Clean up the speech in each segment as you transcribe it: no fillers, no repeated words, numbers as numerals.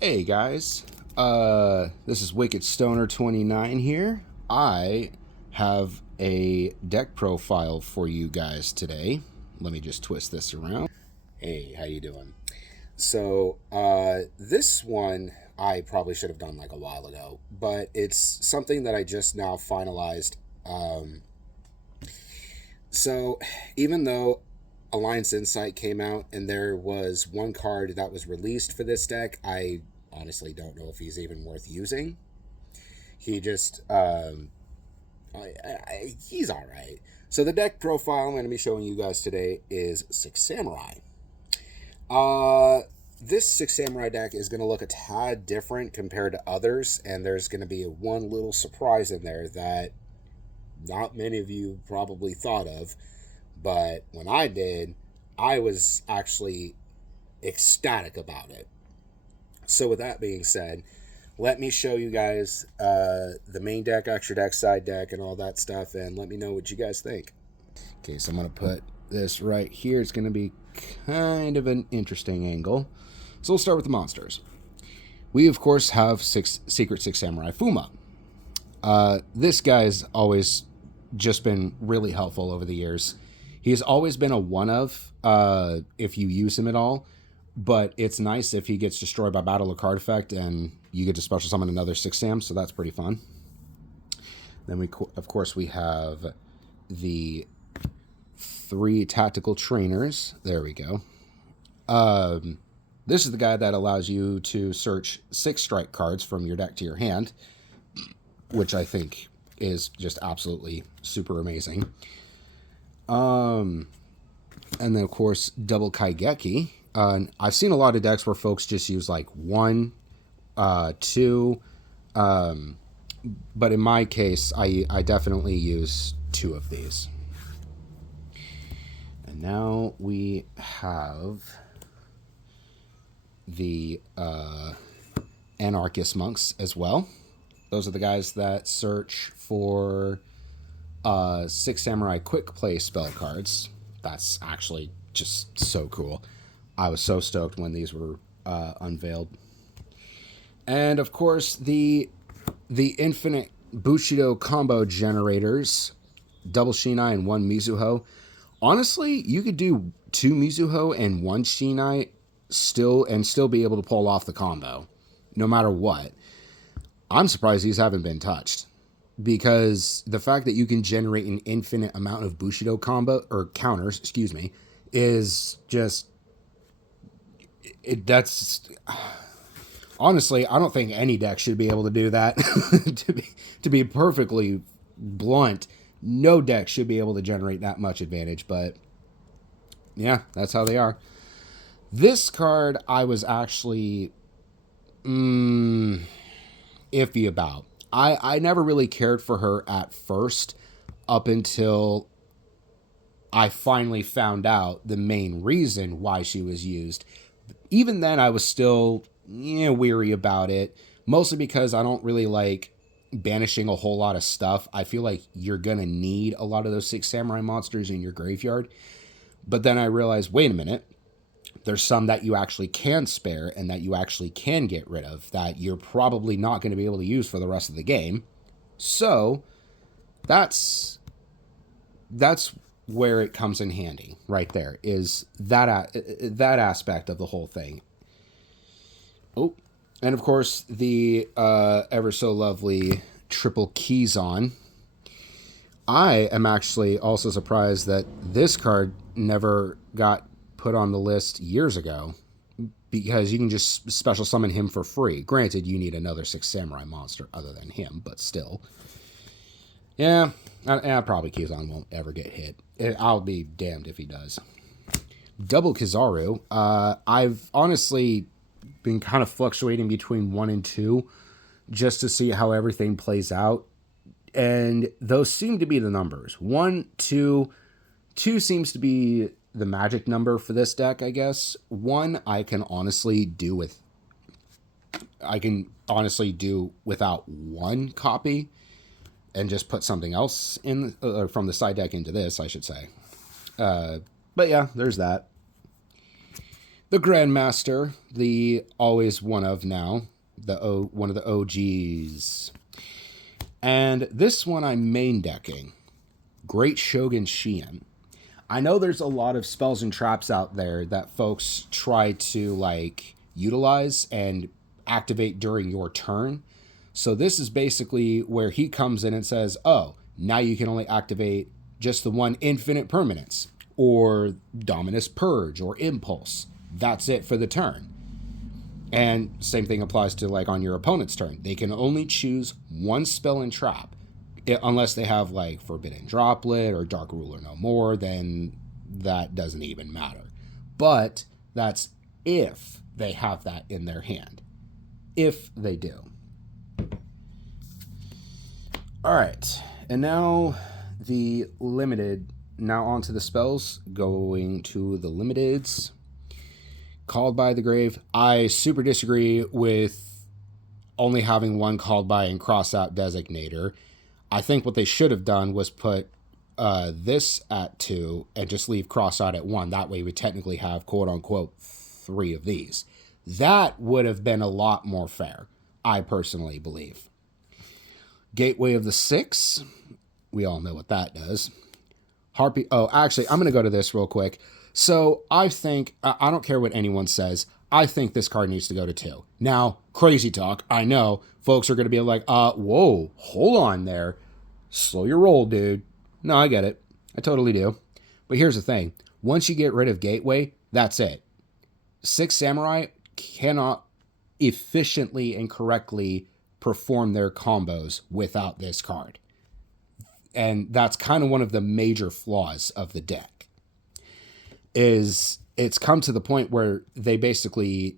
Hey guys, this is Wicked Stoner 29 here. I have a deck profile for you guys today. Let me just twist this around. Hey, how you doing? This one I probably should have done like a while ago, but it's something that I just now finalized. Um, so, even though Alliance Insight came out and there was one card that was released for this deck, I honestly don't know if he's even worth using. He just, he's all right. So the deck profile I'm going to be showing you guys today is Six Samurai. Uh, this Six Samurai deck is going to look a tad different compared to others, and there's going to be one little surprise in there that not many of you probably thought of, but when I did, I was actually ecstatic about it. So with that being said, let me show you guys the main deck, extra deck, side deck, and all that stuff, and let me know what you guys think. Okay, so I'm going to put this right here. It's going to be kind of an interesting angle. So we'll start with the monsters. We, of course, have Secret Six Samurai Fuma. This guy's always just been really helpful over the years. He's always been a one of if you use him at all, but it's nice if he gets destroyed by battle or card effect and you get to special summon another Six Sam, so that's pretty fun. Then of course we have the 3 tactical trainers. There we go. This is the guy that allows you to search 6 strike cards from your deck to your hand, which I think is just absolutely super amazing. And then, of course, double Kaigeki. I've seen a lot of decks where folks just use like 1, 2, but in my case, I definitely use 2 of these. And now we have the Anarchist Monks as well. Those are the guys that search for 6 Samurai Quick Play spell cards. That's actually just so cool. I was so stoked when these were unveiled. And of course, the infinite Bushido combo generators, double Shinai and 1 Mizuho. Honestly, you could do 2 Mizuho and 1 Shinai still be able to pull off the combo, no matter what. I'm surprised these haven't been touched, because the fact that you can generate an infinite amount of Bushido combo or counters, is just that's honestly, I don't think any deck should be able to do that. to be perfectly blunt, no deck should be able to generate that much advantage, but yeah, that's how they are. This card I was actually iffy about. I never really cared for her at first, up until I finally found out the main reason why she was used. Even then, I was still weary about it, mostly because I don't really like banishing a whole lot of stuff. I feel like you're going to need a lot of those 6 Samurai monsters in your graveyard. But then I realized, wait a minute, there's some that you actually can spare and that you actually can get rid of that you're probably not going to be able to use for the rest of the game. So that's where it comes in handy right there, is that aspect of the whole thing. Oh, and of course the ever so lovely triple Keyzon. I am actually also surprised that this card never got put on the list years ago, because you can just special summon him for free. Granted, you need another 6 Samurai monster other than him, but still. Yeah, probably Keyzon won't ever get hit. I'll be damned if he does. Double Kizaru. I've honestly been kind of fluctuating between 1 and 2 just to see how everything plays out. And those seem to be the numbers. 1, 2 seems to be the magic number for this deck, I guess. 1 I can honestly do without 1 copy and just put something else in from the side deck into this, I should say. But yeah, there's that. the Grandmaster, the always one of now, one of the OGs. And this one I'm main decking, Great Shogun Shien. I know there's a lot of spells and traps out there that folks try to like utilize and activate during your turn. So this is basically where he comes in and says, oh, now you can only activate just the one infinite permanence, or Dominus Purge, or Impulse. That's it for the turn. And same thing applies to like on your opponent's turn. They can only choose one spell and trap. Unless they have like Forbidden Droplet or Dark Ruler No More, then that doesn't even matter. But that's if they have that in their hand. If they do. All right. And now the limited. Now on to the spells. Going to the limiteds. Called by the Grave. I super disagree with only having one Called by and cross out Designator. I think what they should have done was put this at 2 and just leave cross out at 1. That way we technically have quote unquote 3 of these. That would have been a lot more fair, I personally believe. Gateway of the Six. We all know what that does. Harpy. Oh, actually, I'm going to go to this real quick. So I think, I don't care what anyone says, I think this card needs to go to 2. Now, crazy talk, I know. Folks are going to be like, whoa, hold on there. Slow your roll, dude. No, I get it. I totally do. But here's the thing. Once you get rid of Gateway, that's it. Six Samurai cannot efficiently and correctly perform their combos without this card. And that's kind of one of the major flaws of the deck. Is it's come to the point where they basically,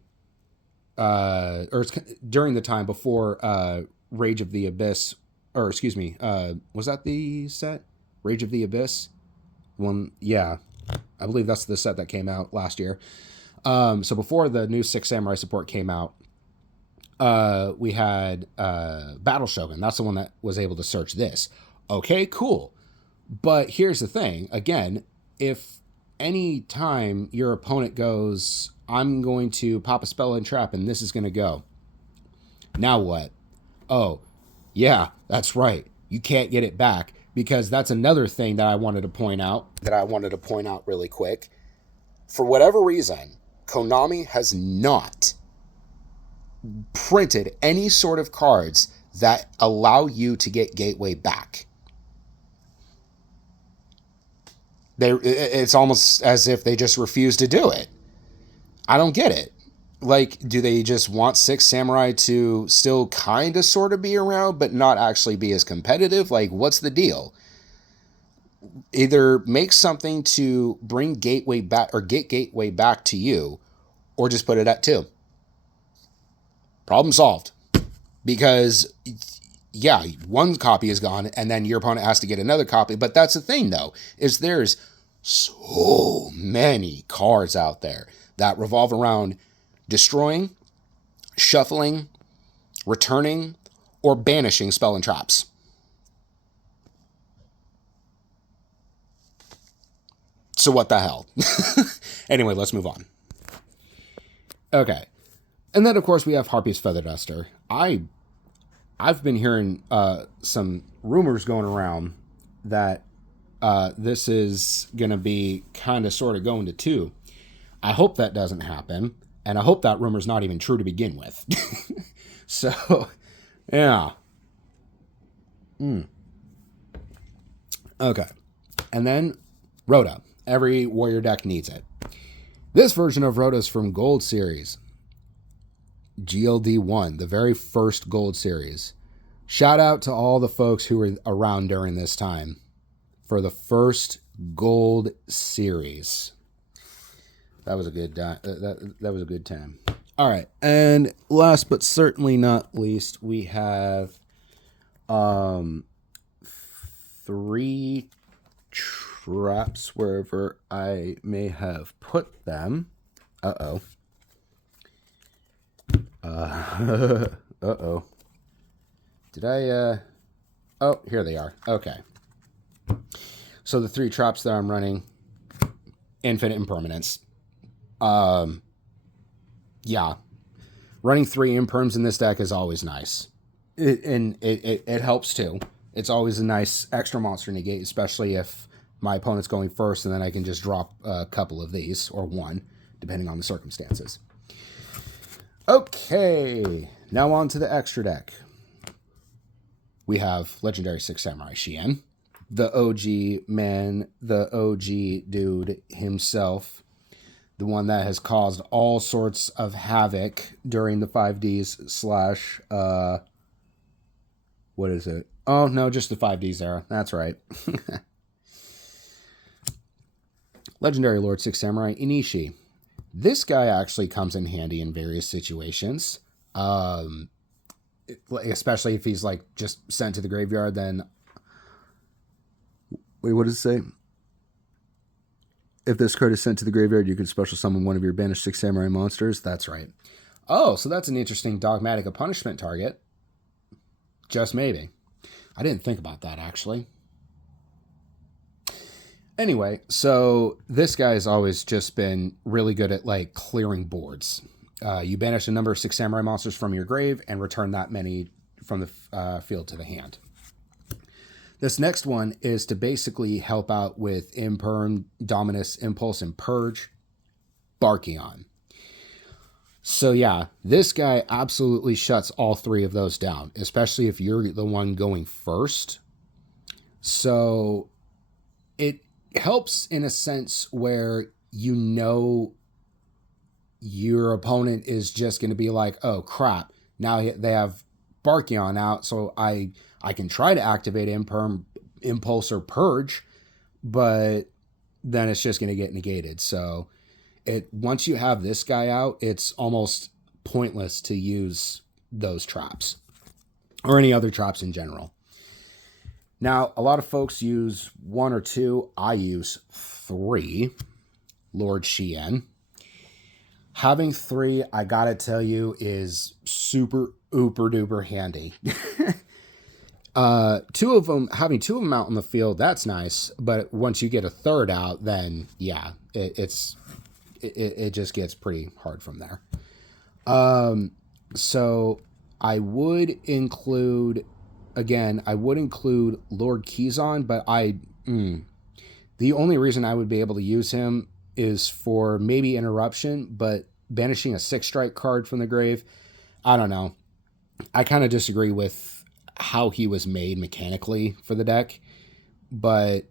or it's during the time before Rage of the Abyss, or excuse me, was that the set? Rage of the Abyss? One, yeah, I believe that's the set that came out last year. So before the new Six Samurai support came out, we had Battle Shogun. That's the one that was able to search this. Okay, cool. But here's the thing. Again, if any time your opponent goes, I'm going to pop a spell and trap and this is going to go. Now what? Oh, yeah, that's right. You can't get it back, because that's another thing that I wanted to point out. Really quick. For whatever reason, Konami has not printed any sort of cards that allow you to get Gateway back. It's almost as if they just refuse to do it. I don't get it. Like, do they just want Six Samurai to still kind of sort of be around, but not actually be as competitive? Like, what's the deal? Either make something to bring Gateway back or get Gateway back to you, or just put it at 2. Problem solved. Because, yeah, one copy is gone, and then your opponent has to get another copy. But that's the thing, though, is there's so many cards out there that revolve around destroying, shuffling, returning, or banishing spell and traps. So what the hell? Anyway, let's move on. Okay. And then, of course, we have Harpy's Feather Duster. I've been hearing some rumors going around that this is going to be kind of sort of going to 2. I hope that doesn't happen, and I hope that rumor's not even true to begin with. So, yeah. Okay. And then Rhoda. Every warrior deck needs it. This version of Rhoda is from Gold Series. GLD1, the very first Gold Series. Shout out to all the folks who were around during this time for the first Gold Series. That was a good that was a good time. All right, and last but certainly not least, we have 3 traps wherever I may have put them. Uh-oh. Did I, oh, here they are. Okay. So the 3 traps that I'm running, infinite impermanence. yeah, running 3 imperms in this deck is always nice. It helps too. It's always a nice extra monster negate, especially if my opponent's going first, and then I can just drop a couple of these, or one, depending on the circumstances. Okay, now on to the extra deck. We have Legendary Six Samurai Shien, the OG man, the OG dude himself, the one that has caused all sorts of havoc during the 5Ds slash, what is it? Oh, no, just the 5Ds era. That's right. Legendary Lord Six Samurai Inishi. This guy actually comes in handy in various situations. Especially if he's like just sent to the graveyard, then... Wait, what does it say? If this card is sent to the graveyard, you can special summon one of your banished Six Samurai monsters. That's right. Oh, so that's an interesting dogmatic of punishment target. Just maybe. I didn't think about that, actually. Anyway, so this guy has always just been really good at, like, clearing boards. You banish a number of Six Samurai monsters from your grave and return that many from the field to the hand. This next one is to basically help out with Imperm, Dominus, Impulse, and Purge, Barkion. So yeah, this guy absolutely shuts all 3 of those down, especially if you're the one going first. So it helps in a sense where you know your opponent is just going to be like, oh crap, now they have Barkion out, so I can try to activate Imperm, Impulse, or Purge, but then it's just going to get negated. So once you have this guy out, it's almost pointless to use those traps or any other traps in general. Now, a lot of folks use 1 or 2. I use 3. Lord Shien. Having 3, I gotta tell you, is super ooper duper handy. Having 2 of them out in the field, that's nice. But once you get a 3rd out, then yeah, it just gets pretty hard from there. So I would include Lord Kizan, but the only reason I would be able to use him is for maybe interruption, but banishing a 6-strike card from the grave, I don't know. I kind of disagree with how he was made mechanically for the deck, but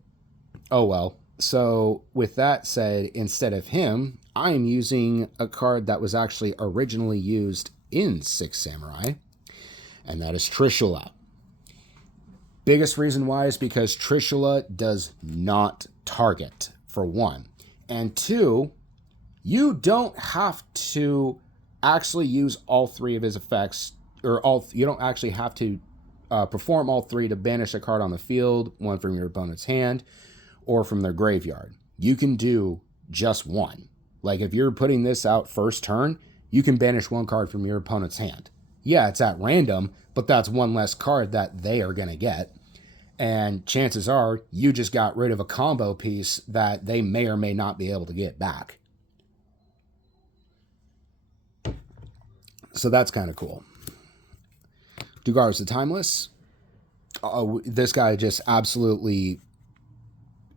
oh well. So with that said, instead of him, I'm using a card that was actually originally used in Six Samurai, and that is Trishula. Biggest reason why is because Trishula does not target, for 1. And 2, you don't have to actually use all 3 of his effects, you don't actually have to perform all 3 to banish a card on the field, 1 from your opponent's hand, or from their graveyard. You can do just 1. Like if you're putting this out first turn, you can banish 1 card from your opponent's hand. Yeah, it's at random, but that's 1 less card that they are going to get. And chances are you just got rid of a combo piece that they may or may not be able to get back. So that's kind of cool. Dugar's the Timeless. This guy just absolutely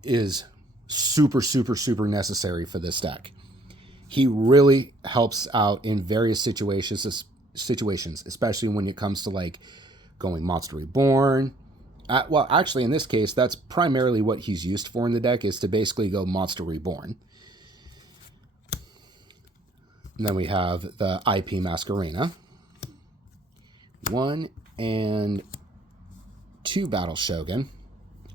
is super, super, super necessary for this deck. He really helps out in various situations, especially when it comes to like going Monster Reborn. Well, actually, in this case, that's primarily what he's used for in the deck, is to basically go Monster Reborn. And then we have the IP Masquerena. 1 and 2 Battle Shogun.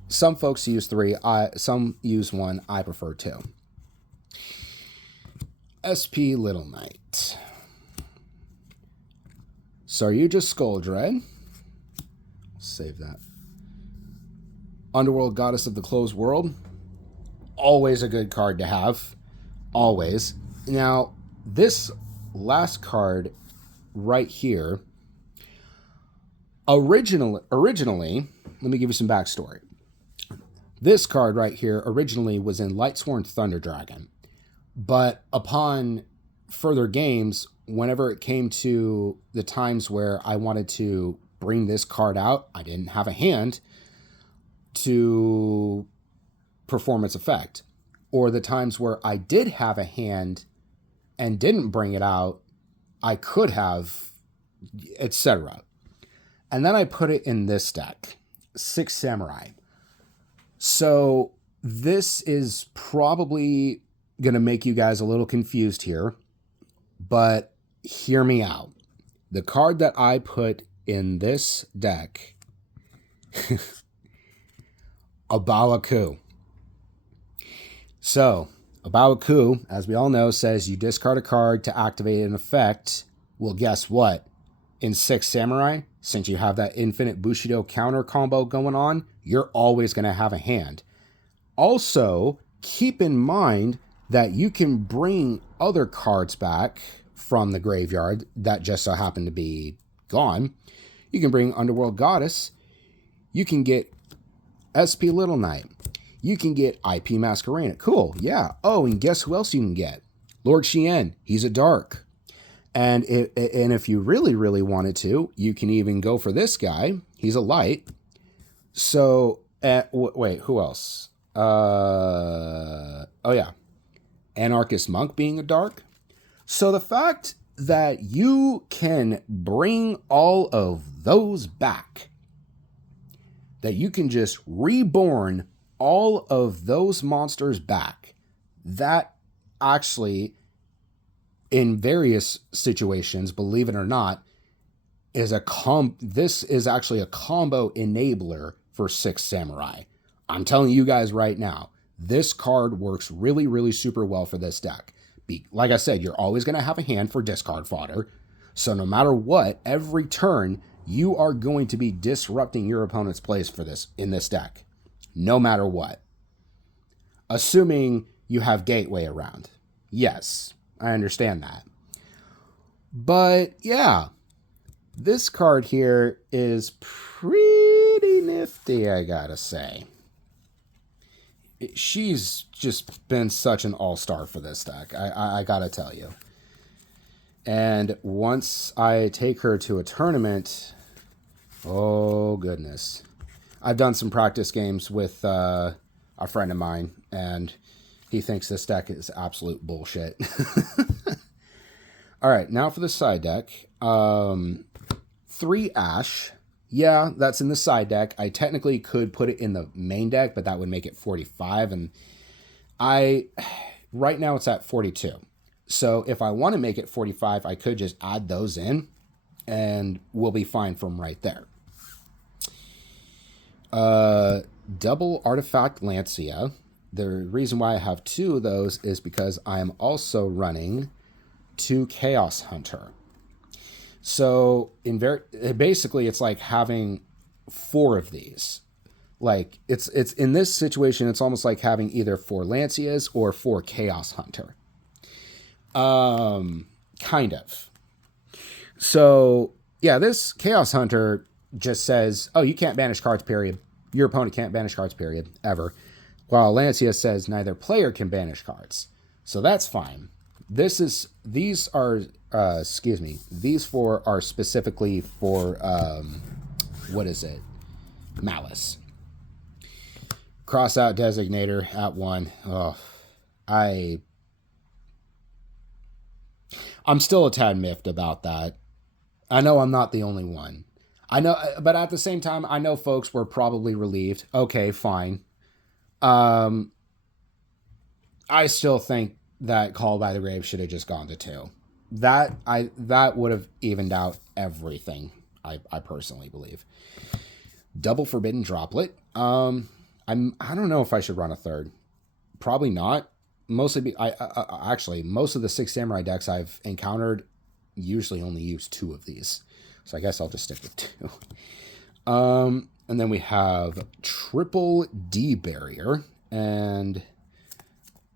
Some folks use 3, some use 1, I prefer 2. SP Little Knight. Saryuja Skuldred. Save that. Underworld Goddess of the Closed World. Always a good card to have. Always. Now, this last card right here, originally, let me give you some backstory. This card right here originally was in Lightsworn Thunder Dragon, but upon further games, whenever it came to the times where I wanted to bring this card out, I didn't have a hand to perform its effect. Or the times where I did have a hand and didn't bring it out, I could have, etc. And then I put it in this deck, Six Samurai. So this is probably going to make you guys a little confused here, but hear me out. The card that I put in this deck, Abalaku. So, Abalaku, as we all know, says you discard a card to activate an effect. Well, guess what? In Six Samurai, since you have that infinite Bushido counter combo going on, you're always going to have a hand. Also, keep in mind that you can bring other cards back from the graveyard that just so happen to be gone. You can bring Underworld Goddess. You can get SP Little Knight. You can get IP Masquerena. Cool, yeah. Oh, and guess who else you can get? Lord Shien. He's a dark. And if you really, really wanted to, you can even go for this guy. He's a light. So, wait, who else? Oh, yeah. Anarchist Monk being a dark. So the fact that you can bring all of those back, that you can just reborn all of those monsters back, that actually, in various situations, believe it or not, is this is actually a combo enabler for Six Samurai. I'm telling you guys right now, this card works really, really super well for this deck. Like I said, you're always going to have a hand for discard fodder. So no matter what, every turn, you are going to be disrupting your opponent's plays for this in this deck. No matter what. Assuming you have Gateway around. Yes, I understand that. But yeah, this card here is pretty nifty, I gotta say. She's just been such an all-star for this deck, I gotta tell you. And once I take her to a tournament, oh goodness. I've done some practice games with a friend of mine, and he thinks this deck is absolute bullshit. All right, now for the side deck. 3 Ash. Yeah, that's in the side deck. I technically could put it in the main deck, but that would make it 45. And right now it's at 42. So if I want to make it 45, I could just add those in and we'll be fine from right there. Double Artifact Lancia. The reason why I have 2 of those is because I'm also running 2 Chaos Hunter. So basically it's like having 4 of these. Like it's in this situation, it's almost like having either 4 Lancias or 4 Chaos Hunter. Kind of. So yeah, this Chaos Hunter just says, oh, you can't banish cards, period. Your opponent can't banish cards, period, ever. While Lancia says neither player can banish cards. So that's fine. These 4 are specifically for, Malice. Cross out Designator at 1. Oh, I'm still a tad miffed about that. I know I'm not the only one. I know, but at the same time, I know folks were probably relieved. Okay, fine. I still think that Call by the Grave should have just gone to 2. That would have evened out everything. I personally believe. Double Forbidden Droplet. I don't know if I should run a 3rd. Probably not. Mostly, actually most of the Six Samurai decks I've encountered usually only use 2 of these. So I guess I'll just stick with 2. And then we have Triple D Barrier, and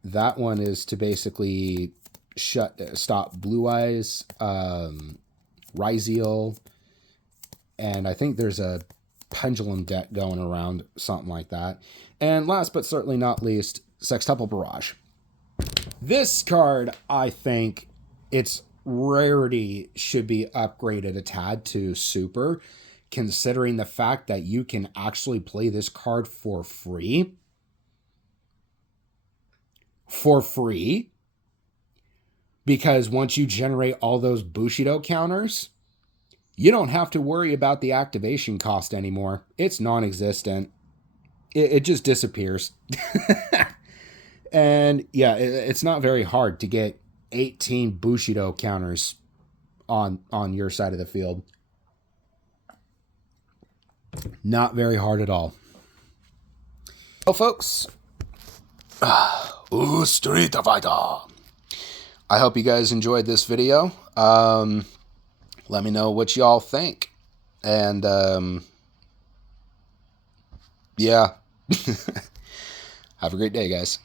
that one is to basically stop Blue Eyes, Ryzeal, and I think there's a Pendulum deck going around, something like that. And last but certainly not least, Sextuple Barrage. This card, I think it's rarity should be upgraded a tad to super, considering the fact that you can actually play this card for free. Because once you generate all those Bushido counters, you don't have to worry about the activation cost anymore. It's non-existent. It just disappears. And yeah, it's not very hard to get 18 Bushido counters on your side of the field. Not very hard at all. Well, folks, Street Fighter. I hope you guys enjoyed this video. Let me know what y'all think. And yeah. Have a great day, guys.